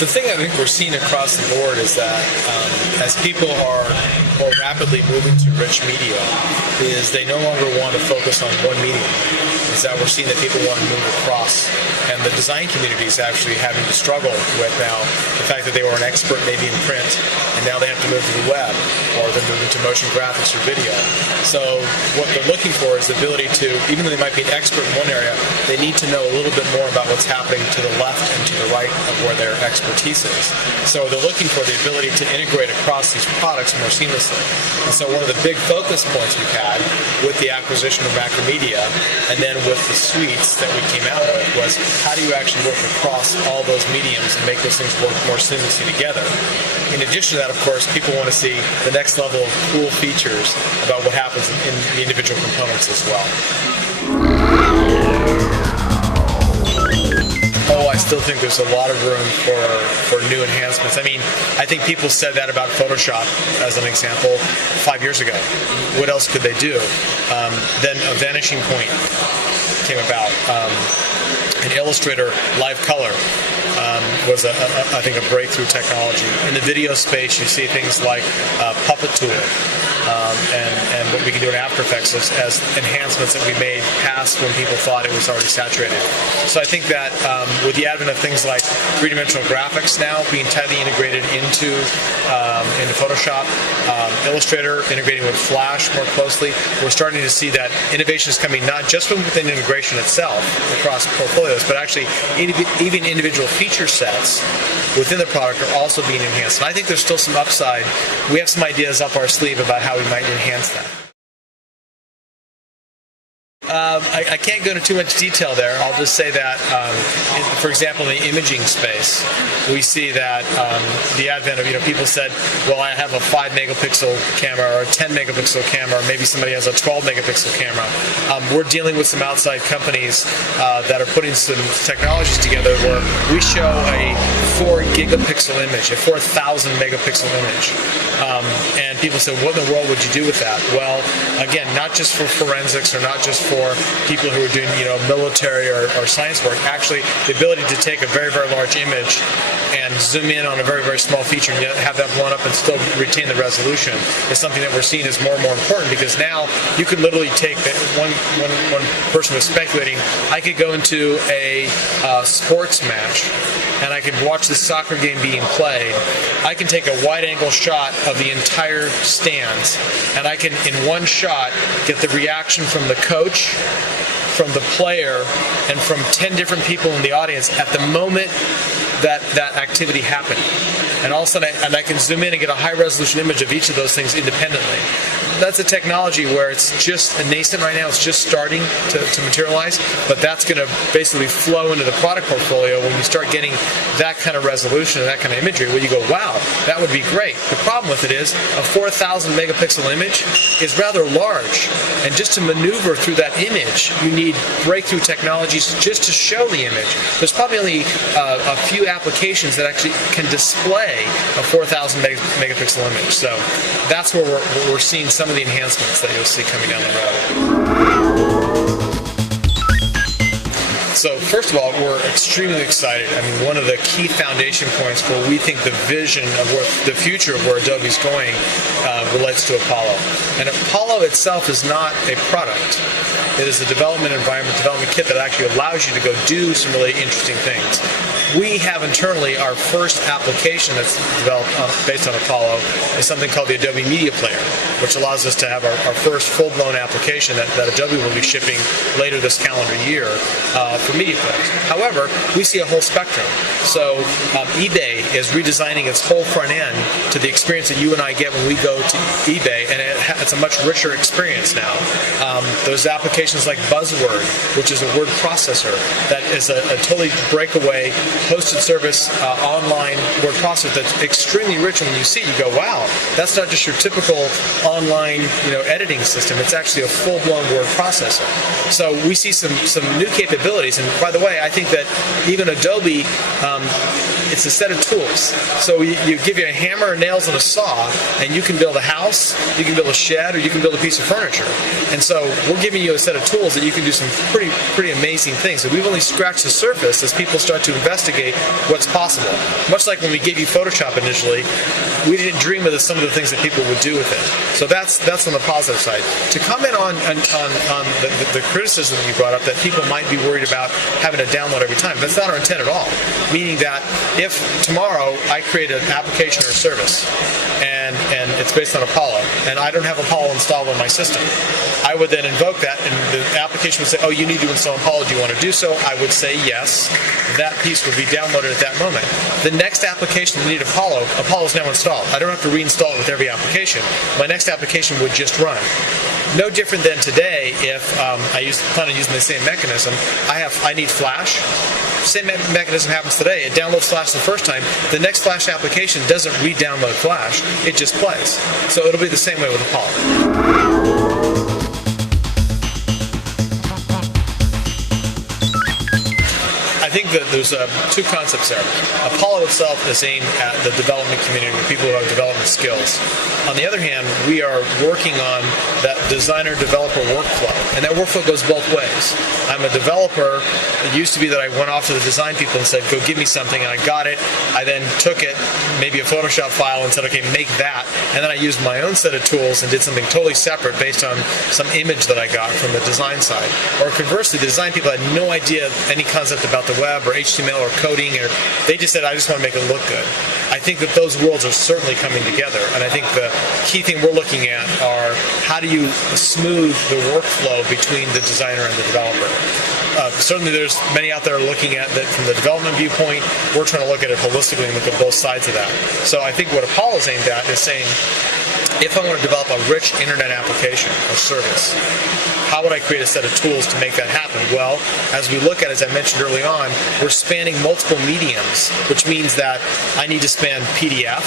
The thing I think we're seeing across the board is that as people are more rapidly moving to rich media, is they no longer want to focus on one medium. Is that we're seeing that people want to move across, and the design community is actually having to struggle with now the fact that they were an expert maybe in print, and now they have to move to the web, or they're moving to motion graphics or video. So what they're looking for is the ability to, even though they might be an expert in one area, they need to know a little bit more about what's happening to the left and to the right of where their expertise is. So they're looking for the ability to integrate across these products more seamlessly. And so one of the big focus points we've had with the acquisition of Macromedia, and then with the suites that we came out with, was how do you actually work across all those mediums and make those things work more seamlessly together. In addition to that, of course, people want to see the next level of cool features about what happens in the individual components as well. Oh, I still think there's a lot of room for new enhancements. I mean, I think people said that about Photoshop, as an example, 5 years ago. What else could they do? Then a vanishing point came about. In Illustrator, live color was, I think, a breakthrough technology. In the video space, you see things like Puppet Tool and what we can do in After Effects as enhancements that we made past when people thought it was already saturated. So I think that with the advent of things like three-dimensional graphics now being tightly integrated into Photoshop, Illustrator integrating with Flash more closely, we're starting to see that innovation is coming not just from within integration itself across portfolios, but actually even individual feature sets within the product are also being enhanced. And I think there's still some upside. We have some ideas up our sleeve about how we might enhance that. I can't go into too much detail there. I'll just say that, for example, in the imaging space, we see that the advent of, people said, well, I have a 5 megapixel camera or a 10 megapixel camera, or maybe somebody has a 12 megapixel camera. We're dealing with some outside companies that are putting some technologies together where we show a 4 gigapixel image, a 4,000 megapixel image. And people say, what in the world would you do with that? Well, again, not just for forensics or not just for people who are doing, military or science work. Actually, the ability to take a very, very large image and zoom in on a very, very small feature and have that blown up and still retain the resolution is something that we're seeing as more and more important, because now you could literally take one person was speculating, I could go into a sports match and I could watch the soccer game being played. I can take a wide-angle shot of the entire stands, and I can, in one shot, get the reaction from the coach, from the player, and from 10 different people in the audience at the moment that activity happened. And all of a sudden, I can zoom in and get a high-resolution image of each of those things independently. That's a technology where it's just nascent right now. It's just starting to materialize, but that's going to basically flow into the product portfolio when you start getting that kind of resolution and that kind of imagery, where you go, wow, that would be great. The problem with it is a 4,000 megapixel image is rather large, and just to maneuver through that image, you need breakthrough technologies just to show the image. There's probably only a few applications that actually can display a 4,000 megapixel image. So that's where we're seeing some of the enhancements that you'll see coming down the road. So first of all, we're extremely excited. I mean, one of the key foundation points where we think the vision of what the future of where Adobe's going relates to Apollo. And Apollo itself is not a product. It is a development environment, development kit that actually allows you to go do some really interesting things. We have internally our first application that's developed based on Apollo is something called the Adobe Media Player, which allows us to have our first full-blown application that Adobe will be shipping later this calendar year for media players. However, we see a whole spectrum. So eBay is redesigning its whole front end to the experience that you and I get when we go to eBay, and it's a much richer experience now. Those applications like Buzzword, which is a word processor that is a totally breakaway hosted service online word processor that's extremely rich, and when you see it, you go, wow, that's not just your typical online editing system. It's actually a full-blown word processor. So we see some new capabilities, and by the way, I think that even Adobe it's a set of tools. So you give you a hammer, nails, and a saw, and you can build a house, you can build a shed, or you can build a piece of furniture. And so we're giving you a set of tools that you can do some pretty amazing things. And we've only scratched the surface as people start to investigate what's possible. Much like when we gave you Photoshop initially, we didn't dream of some of the things that people would do with it. So that's on the positive side. To comment on the criticism that you brought up, that people might be worried about having to download every time, that's not our intent at all. Meaning that if tomorrow I create an application or a service, and it's based on Apollo, and I don't have Apollo installed on my system, I would then invoke that, and the application would say, oh, you need to install Apollo, do you want to do so? I would say yes. That piece would be downloaded at that moment. The next application that needed Apollo is now installed. I don't have to reinstall it with every application. My next application would just run. No different than today if I plan on using the same mechanism. I need Flash. Same mechanism happens today. It downloads Flash the first time. The next Flash application doesn't re-download Flash. It just plays. So it'll be the same way with Apollo. I think that there's two concepts there. Apollo itself is aimed at the development community, with people who have development skills. On the other hand, we are working on that designer-developer workflow, and that workflow goes both ways. I'm a developer. It used to be that I went off to the design people and said, go give me something, and I got it. I then took it, maybe a Photoshop file, and said, okay, make that. And then I used my own set of tools and did something totally separate based on some image that I got from the design side. Or conversely, the design people had no idea any concept about the web or HTML or coding, or they just said, I just want to make it look good. I think that those worlds are certainly coming together, and I think the key thing we're looking at are how do you smooth the workflow between the designer and the developer. Certainly there's many out there looking at that from the development viewpoint. We're trying to look at it holistically and look at both sides of that. So I think what Apollo's aimed at is saying, if I want to develop a rich internet application or service, how would I create a set of tools to make that happen? Well, as we look at, as I mentioned early on, we're spanning multiple mediums, which means that I need to span PDF,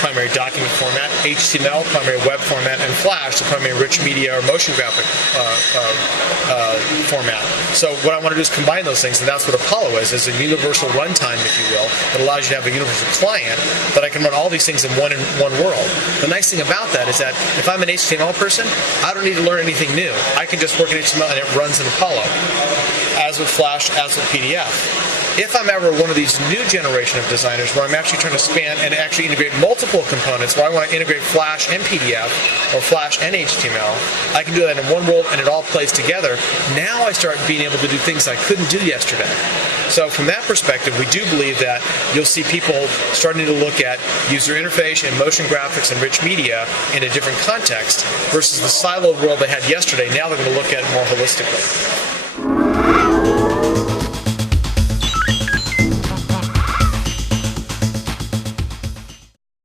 primary document format, HTML, primary web format, and Flash, the primary rich media or motion graphic format. So what I want to do is combine those things, and that's what Apollo is a universal runtime, if you will, that allows you to have a universal client that I can run all these things in one world. The nice thing about that is that if I'm an HTML person, I don't need to learn anything new. I can just work in HTML and it runs in Apollo, as with Flash, as with PDF. If I'm ever one of these new generation of designers where I'm actually trying to span and actually integrate multiple components, where I want to integrate Flash and PDF or Flash and HTML, I can do that in one world and it all plays together. Now I start being able to do things I couldn't do yesterday. So from that perspective, we do believe that you'll see people starting to look at user interface and motion graphics and rich media in a different context versus the siloed world they had yesterday. Now they're going to look at it more holistically.